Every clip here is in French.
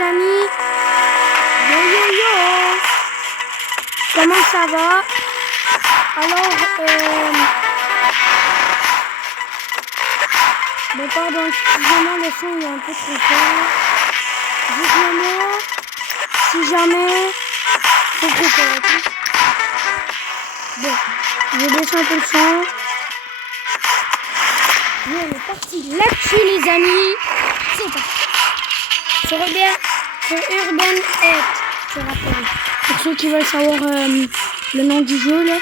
les amis. Yo yo yo. Comment ça va? Alors, bon pardon, excusez-moi, le son est un peu trop fort. Dites-moi si jamais c'est trop fort. Bon, je baisse un peu le son. Bien, on est parti là-dessus les amis. C'est parti. Sur Urban Head, je rappelle. Pour ceux qui veulent savoir le nom du jeu là.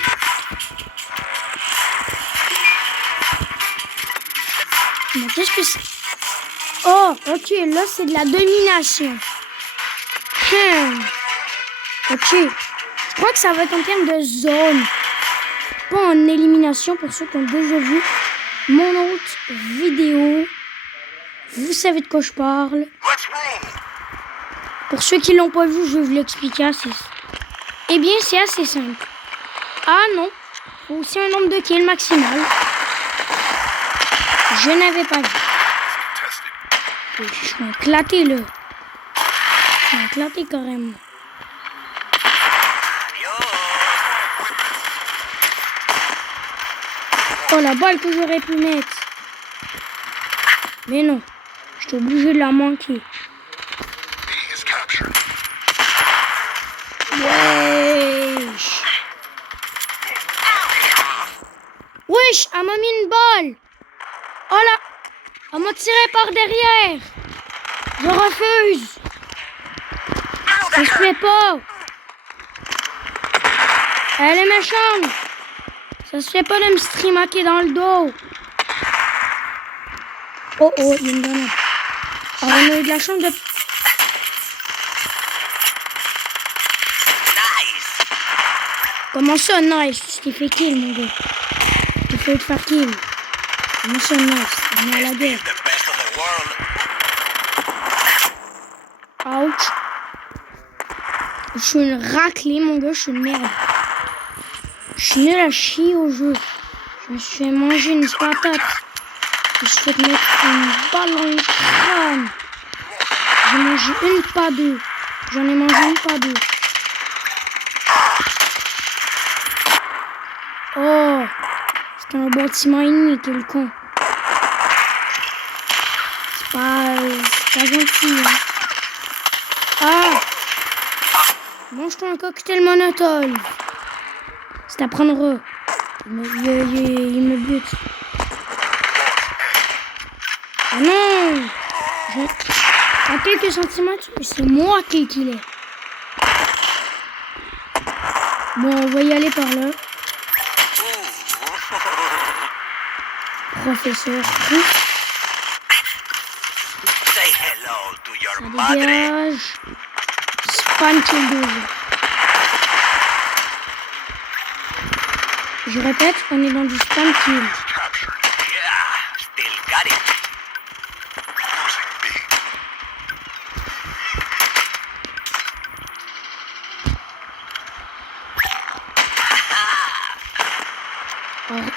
Mais qu'est-ce que c'est? Oh, ok, là c'est de la domination. Ok. Je crois que ça va être en termes de zone. Pas en élimination pour ceux qui ont déjà vu mon autre vidéo. Vous savez de quoi je parle. Pour ceux qui l'ont pas vu, je vais vous l'expliquer. Eh bien, c'est assez simple. Ah non, faut aussi un nombre de kills maximal. Je n'avais pas vu. Je suis éclaté là. Je suis éclaté carrément. Oh, la balle que j'aurais pu mettre. Mais non, j'étais obligé de la manquer. Wesh. Wesh, elle m'a mis une balle. Oh là, elle m'a tiré par derrière. Je refuse. Ça se fait pas. Elle est méchante. Ça se fait pas de me streamaquer dans le dos. Oh oh, il y a une grenade. Alors on a eu de la chance de... Comment ça, nice? Tu t'es fait kill, mon gars. Tu t'es fait faire kill. Comment ça, nice? On est à la guerre. Ouch. Je suis une raclée, mon gars. Je suis une merde. Je suis nul à chier au jeu. Je me suis fait manger une patate. Je me suis fait mettre une balle dans le crâne. J'ai mangé une, pas deux. J'en ai mangé une, pas deux. Oh, c'était un bâtiment ennemi, quel con. C'est pas gentil, hein. Ah, mange-toi un cocktail Molotov. C'est à prendre. Il me bute. Ah non, à quelques centimètres, c'est moi qui ai killé. Bon, on va y aller par là. Professeur. Ça dégage. Spam kill 12. Je répète, on est dans du spam kill. Alors,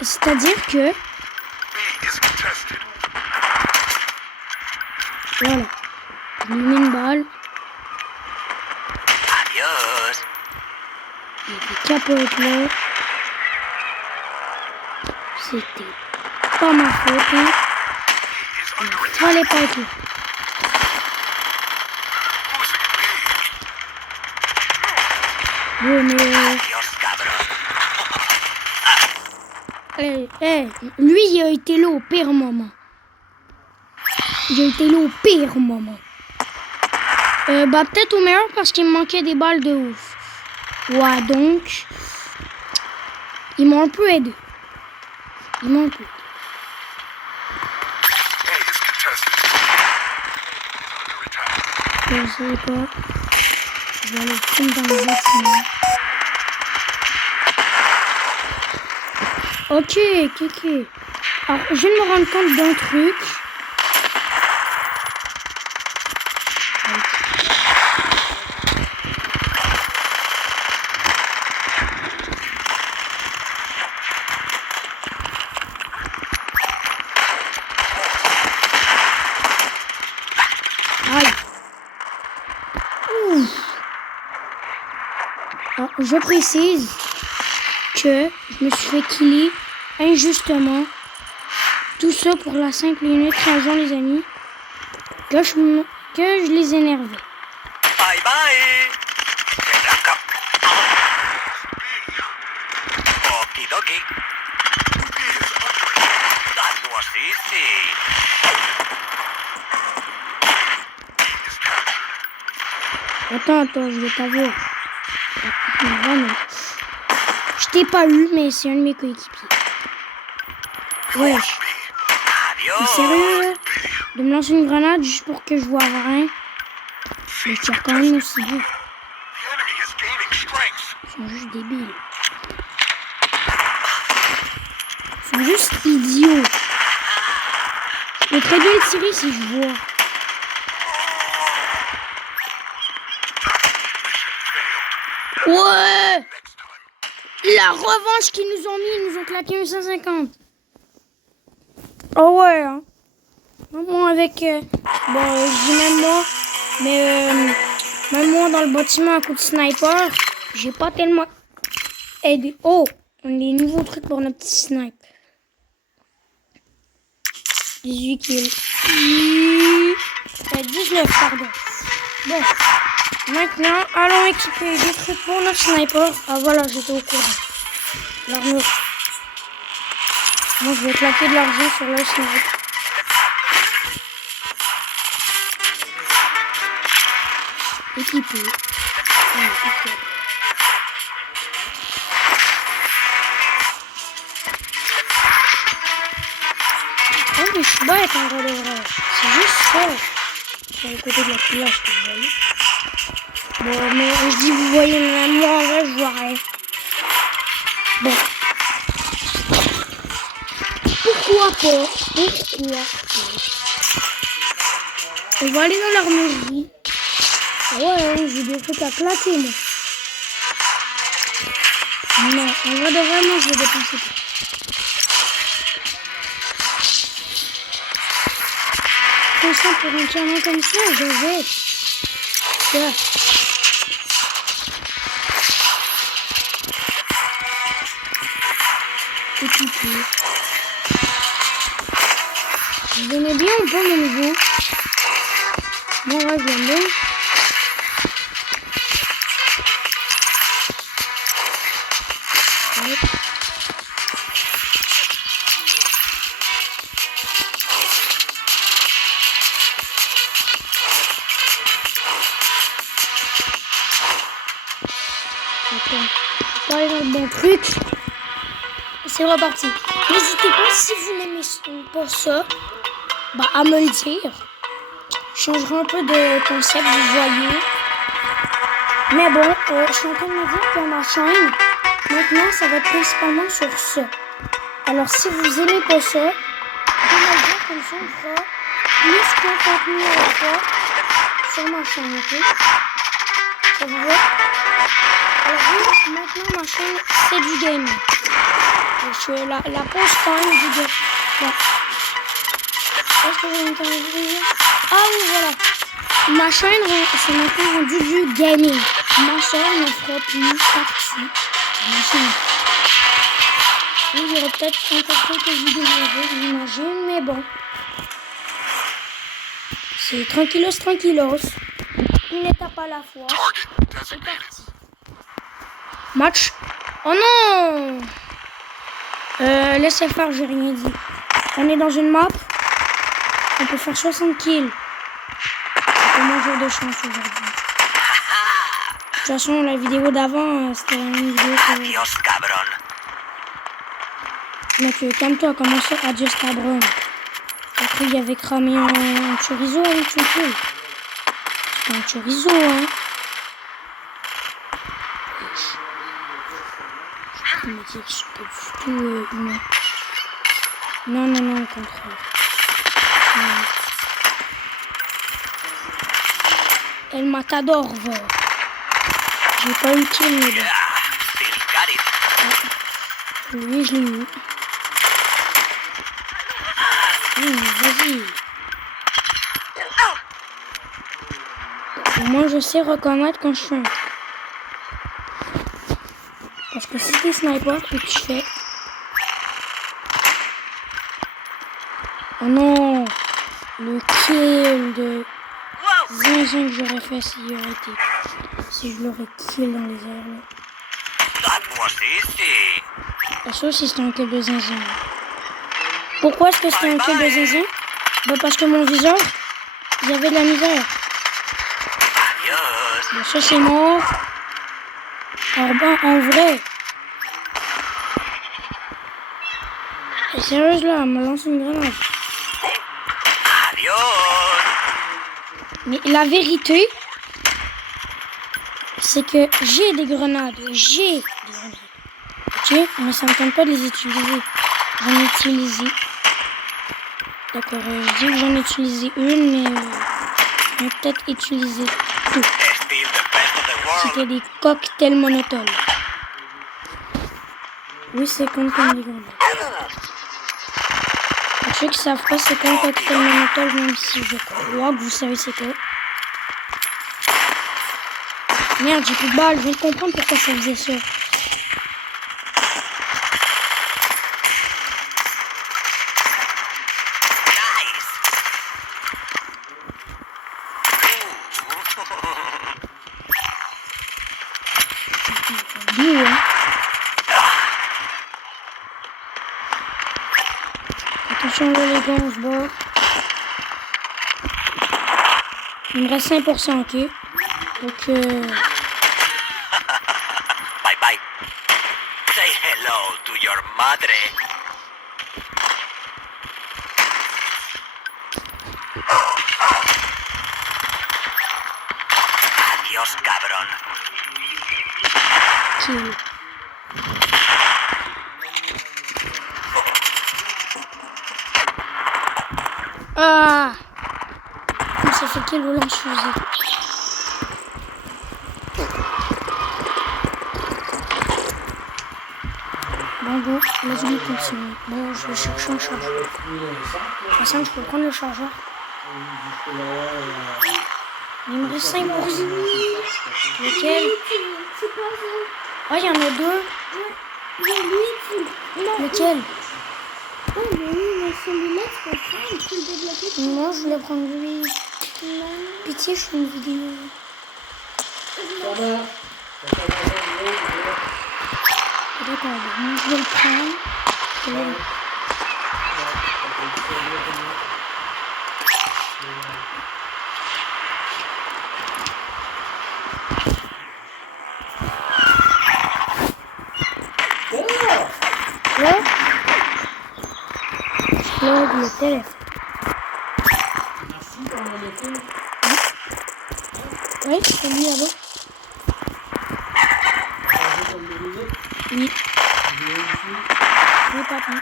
c'est-à-dire que voilà, je lui mets une balle. Il y a des capotes là. C'était pas ma faute. Hein. Il fallait pas être là. Oui, mais... lui, il a été là au pire moment. Il a été là au pire moment. Bah, peut-être au meilleur parce qu'il me manquait des balles de ouf. Ouais, donc... Ils m'ont un peu aidé. Ils m'ont un peu aidé. Je sais pas. Je vais aller fondre dans le bâtiment. Ok. Alors, je viens de me rendre compte d'un truc. je précise que je me suis fait killer injustement. Tout ça pour la simple et unique raison, les amis, que je les énervais. Bye bye. Okidoki. That was easy. Attends, je vais t'avoir. Vraiment. Je t'ai pas eu, mais c'est un de mes coéquipiers. Wesh. T'es sérieux de me lancer une grenade juste pour que je vois rien? Mais je tire quand même aussi bien. Ils sont juste débiles. Ils sont juste idiots. Je peux très bien le tirer si je vois. Ouais! La revanche qu'ils nous ont mis, ils nous ont claqué 150. Oh ouais, hein. Moi avec... bon, je dis même moi, mais même moi dans le bâtiment à coup de sniper, j'ai pas tellement aidé. Oh, on a des nouveaux trucs pour notre petit snipe. 18 kills. 19, pardon. Bon, maintenant, allons équiper des trucs pour notre sniper. Ah voilà, j'étais au courant. L'armure. Moi, je vais claquer de l'argent sur le sniper. Équipé. Oh, mais je suis bête en vrai de vrai. C'est juste ça. Sur le côté de la culasse que vous voyez. Bon, mais je dis vous voyez, mais moi en vrai je vois rien. Bon. Pourquoi pas? On va aller dans l'armurerie. Ouais, j'ai des trucs à claquer, moi. Non, en vrai de vrai, moi je vais dépenser tout. Franchement, pour un canon comme ça, je vais. Ouais. Équipé. Vous aimez bien ou pas mon niveau? Moi, ouais, je l'aime bien. Ouais. Attends, aller dans le bon truc. C'est reparti. N'hésitez pas si vous n'aimez pas ça, bah, à me le dire. Je changerai un peu de concept, vous voyez. Mais bon, je suis en train de me dire que ma chaîne, maintenant, ça va être principalement sur ça. Alors, si vous aimez pas ça, vous pouvez me le dire, comme ça, on fera plus qu'un contenu à la fois sur ma chaîne, ok? Ça vous va? Alors oui, maintenant ma chaîne c'est du gaming. Je fais la pause quand même du gaming. Bon. Est-ce que vous m'entendez déjà? Ah oui, voilà. Ma chaîne c'est maintenant rendu du gaming. Ma chaîne ne fera plus partie de ma chaîne. Oui, il y aurait peut-être encore quelques vidéos, j'imagine, mais bon. C'est tranquillos. Une étape à la fois. C'est parti. Match. Oh non! Laissez faire, j'ai rien dit. On est dans une map. On peut faire 60 kills. C'est mon jour de chance aujourd'hui. De toute façon, la vidéo d'avant, c'était la même vidéo que... Adios, cabron. Mec, calme-toi, comment ça? Adios, cabron. Après, il y avait cramé un chorizo avec son kill. C'est un chorizo, hein. Je me dire, je suis pas du tout humain. Non, au contraire. El Matador, va. J'ai pas eu kill, mais bon. Lui, je l'ai eu. Vas-y. Moi, je sais reconnaître quand je fais un. que si t'es sniper et tu fais... Oh non! Le kill de Zinzin que j'aurais fait s'il aurait été... Si je l'aurais kill dans les airs. Là. That was easy. Ah, ça aussi c'était un kill de Zinzin. Pourquoi est-ce que c'était un kill de Zinzin? Bah parce que mon viseur, il y avait de la misère. Adios. Bon, ça c'est mort. Alors ben, en vrai... Et sérieuse là, elle m'a lancé une grenade. Adios. Mais la vérité, c'est que j'ai des grenades. Ok, mais ça me tente pas de les utiliser. J'en ai utilisé. D'accord, je dis que j'en ai utilisé une, mais j'en ai peut-être utilisé tout. Still the best of the world. C'était des cocktails monotones. Oui, c'est comme des grenades. Pour ceux qui savent pas c'est quoi un cocktail monotone, même si je crois que vous savez c'est quoi. Merde, j'ai plus de balles, je viens de comprendre pourquoi ça faisait ça. Nice. Bien, hein. Attention là les gars, on se bat. Il me reste 5%, ok. Donc Bye bye. Say hello to your madre. Adios, cabrón. kill. Ah! On s'est fait kill au lance-fusée. Bon, go, laisse-moi continuer. Bon, je vais chercher un chargeur. Attends, je peux prendre le chargeur. Il me reste 5%. Lequel? Oh, il y en a deux. Lequel? Moi, je voulais prendre lui. Pitié, je fais une vidéo. D'accord, moi, je vais le prendre. Là, je plug le téléphone. Oui, c'est lui, allô? Oui. Oui, papa.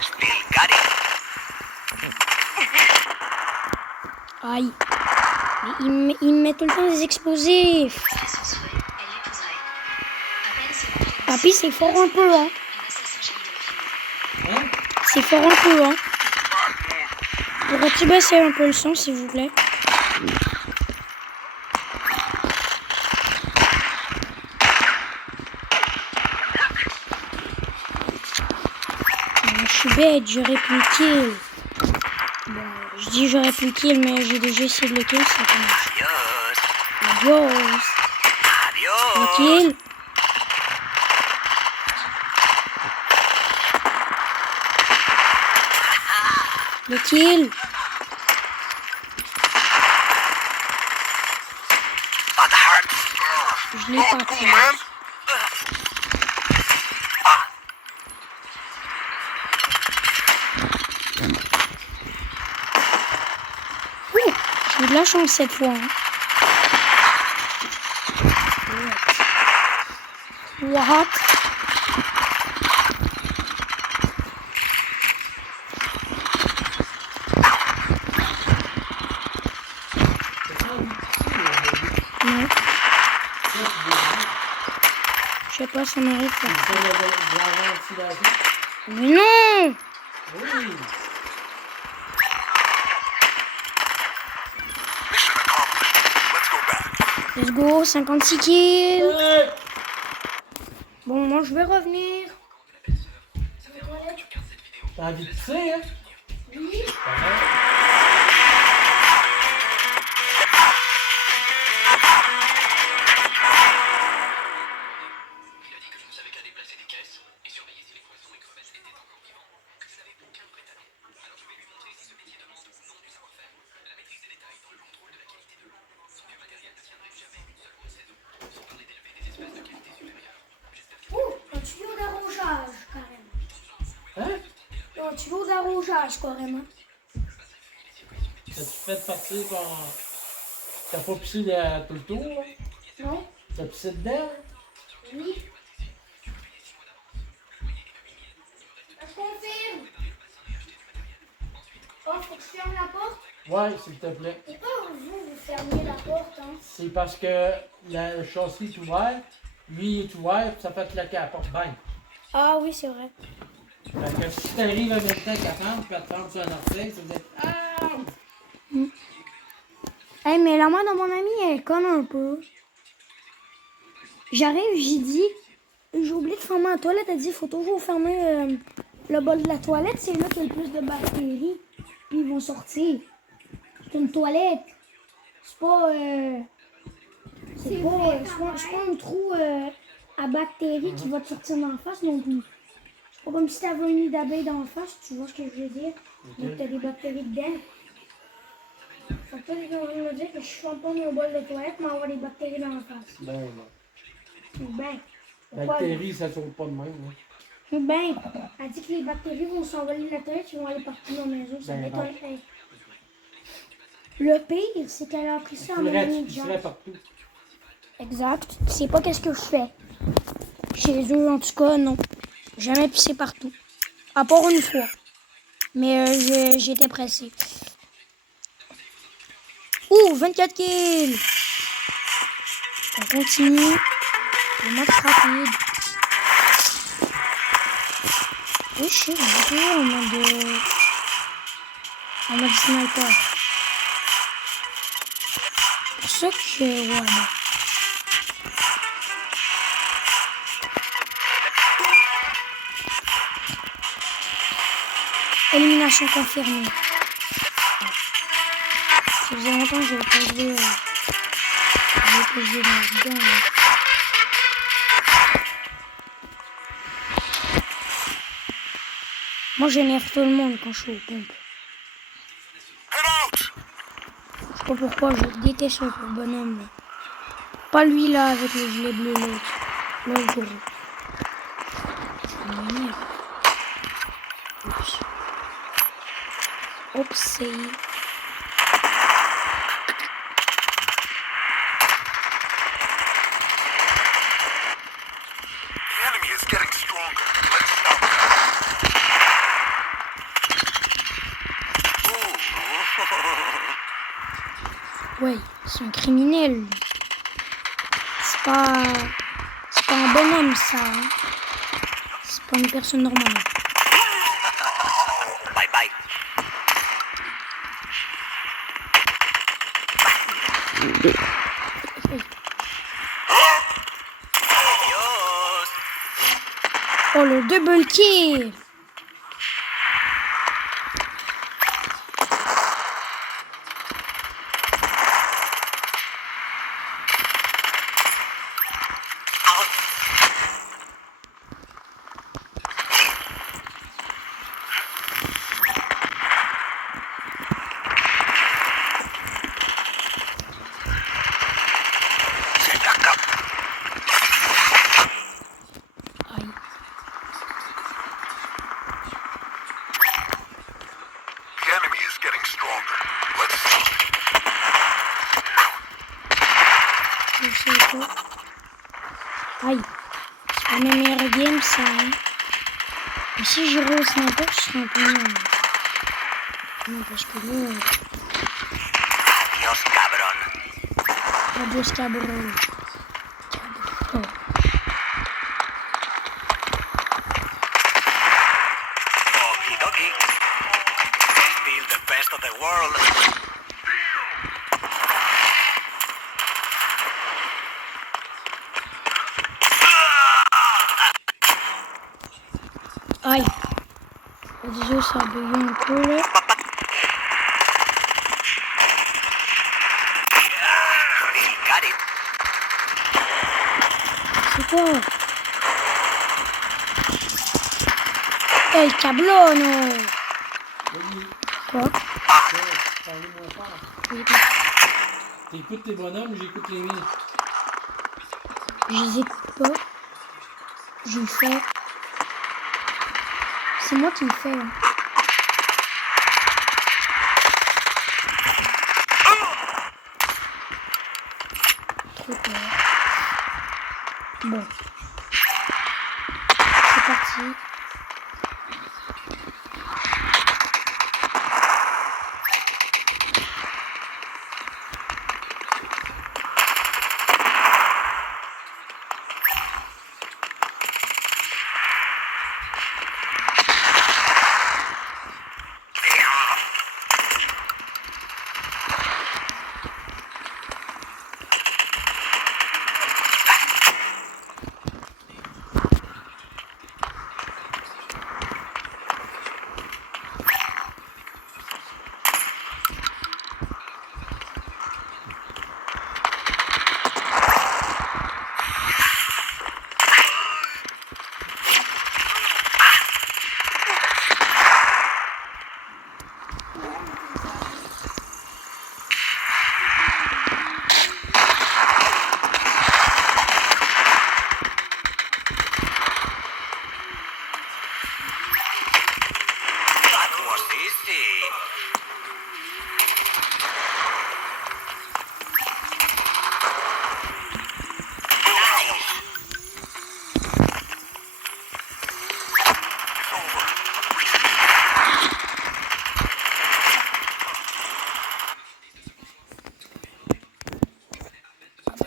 Still got it. Aïe. Mais il me met tout le temps des explosifs. Papy, c'est fort un peu, hein. C'est fort un peu, hein. Pourrais-tu baisser un peu le son, s'il vous plaît? Je suis bête, j'aurais pu le kill. Bon, je dis j'aurais pu le kill, mais j'ai déjà essayé de le kill, ça marche. Adios. Adios. Le Adios. kill. Le kill. That hurts. Je l'ai pas Cool, pris. man. Ouh, j'ai eu de la chance cette fois. Hein. What? Non. Je sais pas, ça m'arrive pas. Mais non! Mission Let's go, 56 kills. Bon, moi, je vais revenir. T'as envie de pisser, hein? Oui. Un tuyau d'arrosage, carrément. Hein? Un tuyau d'arrosage, carrément. T'as-tu fait partir ton... T'as pas pissé tout le tour, là? Non? T'as pissé dedans? Oui. Je confirme. Oh, faut que je ferme la porte? Ouais, s'il te plaît. Et pas vous fermez la porte, hein? C'est parce que le châssis est ouvert, lui il est ouvert, puis ça fait claquer la porte. Bang! Ah oui, c'est vrai. Fait que si t'arrives en même temps qu'à femme, puis à te prendre sur un orteil, ça veut dire ah! Hey, mais la main de mon ami, elle conne un peu. J'arrive, j'ai dit, j'ai oublié de fermer la toilette. Elle dit, il faut toujours fermer le bol de la toilette. C'est là qu'il y a le plus de bactéries. Puis ils vont sortir. C'est une toilette. C'est pas... c'est pas un trou à bactéries qui va te sortir d'en face non plus. C'est pas comme si t'avais un nid d'abeilles d'en face. Tu vois ce que je veux dire? Donc t'as des bactéries dedans. Ça peut être en train de me dire que je ferme pas mon bol de toilette, mais avoir des bactéries dans la face. Ben non. Ben, pourquoi? Bactéries, ça saute pas de même. Hein. Ben, elle dit que les bactéries vont s'envoler de la toilette, ils vont aller partout dans la maison. Ça Ben, m'étonnerait. Le pire, c'est qu'elle a appris ça à mon ami Tu Jack. serais partout. Exact. C'est pas qu'est-ce que je fais. Chez eux, en tout cas, non. Jamais pissé partout. À part une fois. Mais j'étais pressée. Ouh, 24 kills. On continue. Le match rapide. Oui, je sais, j'ai toujours en mode sniper. C'est pour ça que... Ouais, bon. Élimination confirmée. Ça faisait longtemps que je n'avais pas joué. J'ai pas joué dans le gars. Moi, j'énerve tout le monde quand je suis au pompe. Je sais pas pourquoi, je déteste le bonhomme. Là. Pas lui là avec le gilet bleu, l'autre. L'autre gros. Ça m'énerve. Oups. Oups, c'est... The enemy is getting stronger. Let's stop them. Ouais, c'est un criminel. C'est pas un bonhomme, ça. Hein. C'est pas une personne normale. Bye bye. Adios. Oh, le double kill. Get back up. Aïe. The enemy is getting stronger. Let's stop it. Je sais pas. Aïe. C'est pas ma meilleure game, ça. Hein. Mais si j'irais au sniper, je serais un peu mieux. Non, parce que là... Adios, cabron. Adios, cabron. Oh. Okie dokie. Still the best of the world. Aïe. Désolé, ça a bugué un peu là. Got it. C'est quoi? El cablono. Vas-y. Quoi? Parlez-moi fort. T'écoutes tes bonhommes ou j'écoute les miens? Je les écoute pas. Je le fais. C'est moi qui le fais. Hein. Trop tard. Bon. C'est parti. That was easy.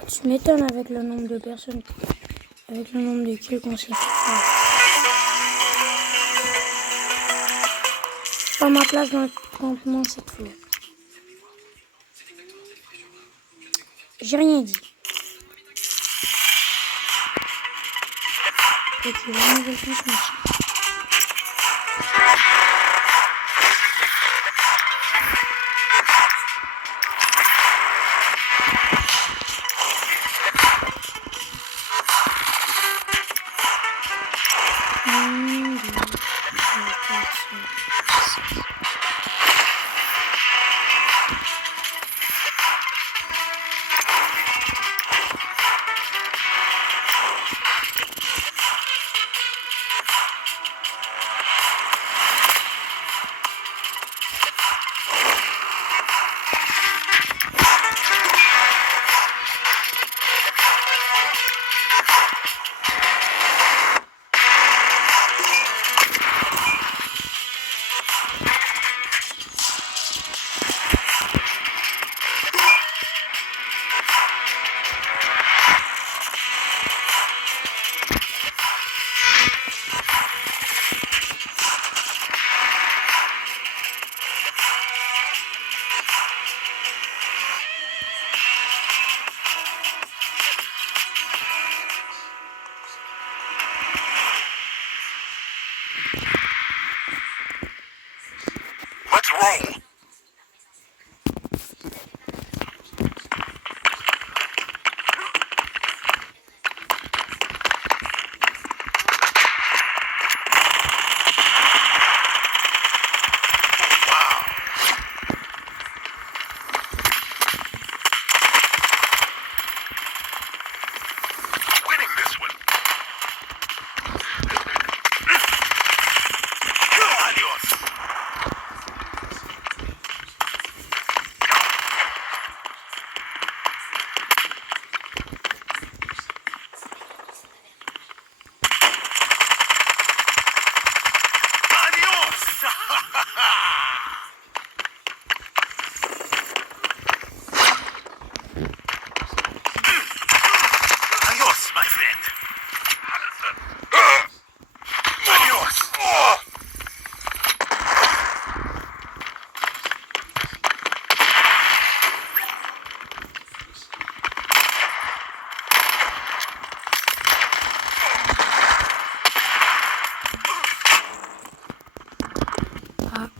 Tu m'étonnes avec le nombre de personnes, avec le nombre de kills qu'on s'est fait. Pas ma place dans le campement cette fois. J'ai rien dit. Ok, la nouvelle transmission.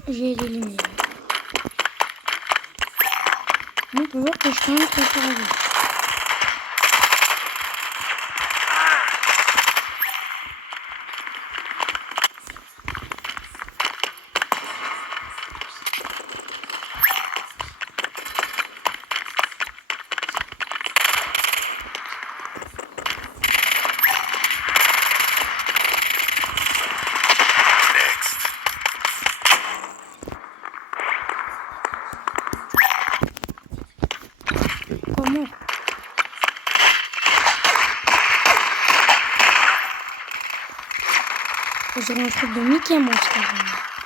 j'ai éliminé. On peut voir que je suis quand même très fort à jouer. Comment? J'ai un truc de Mickey Mouse carrément.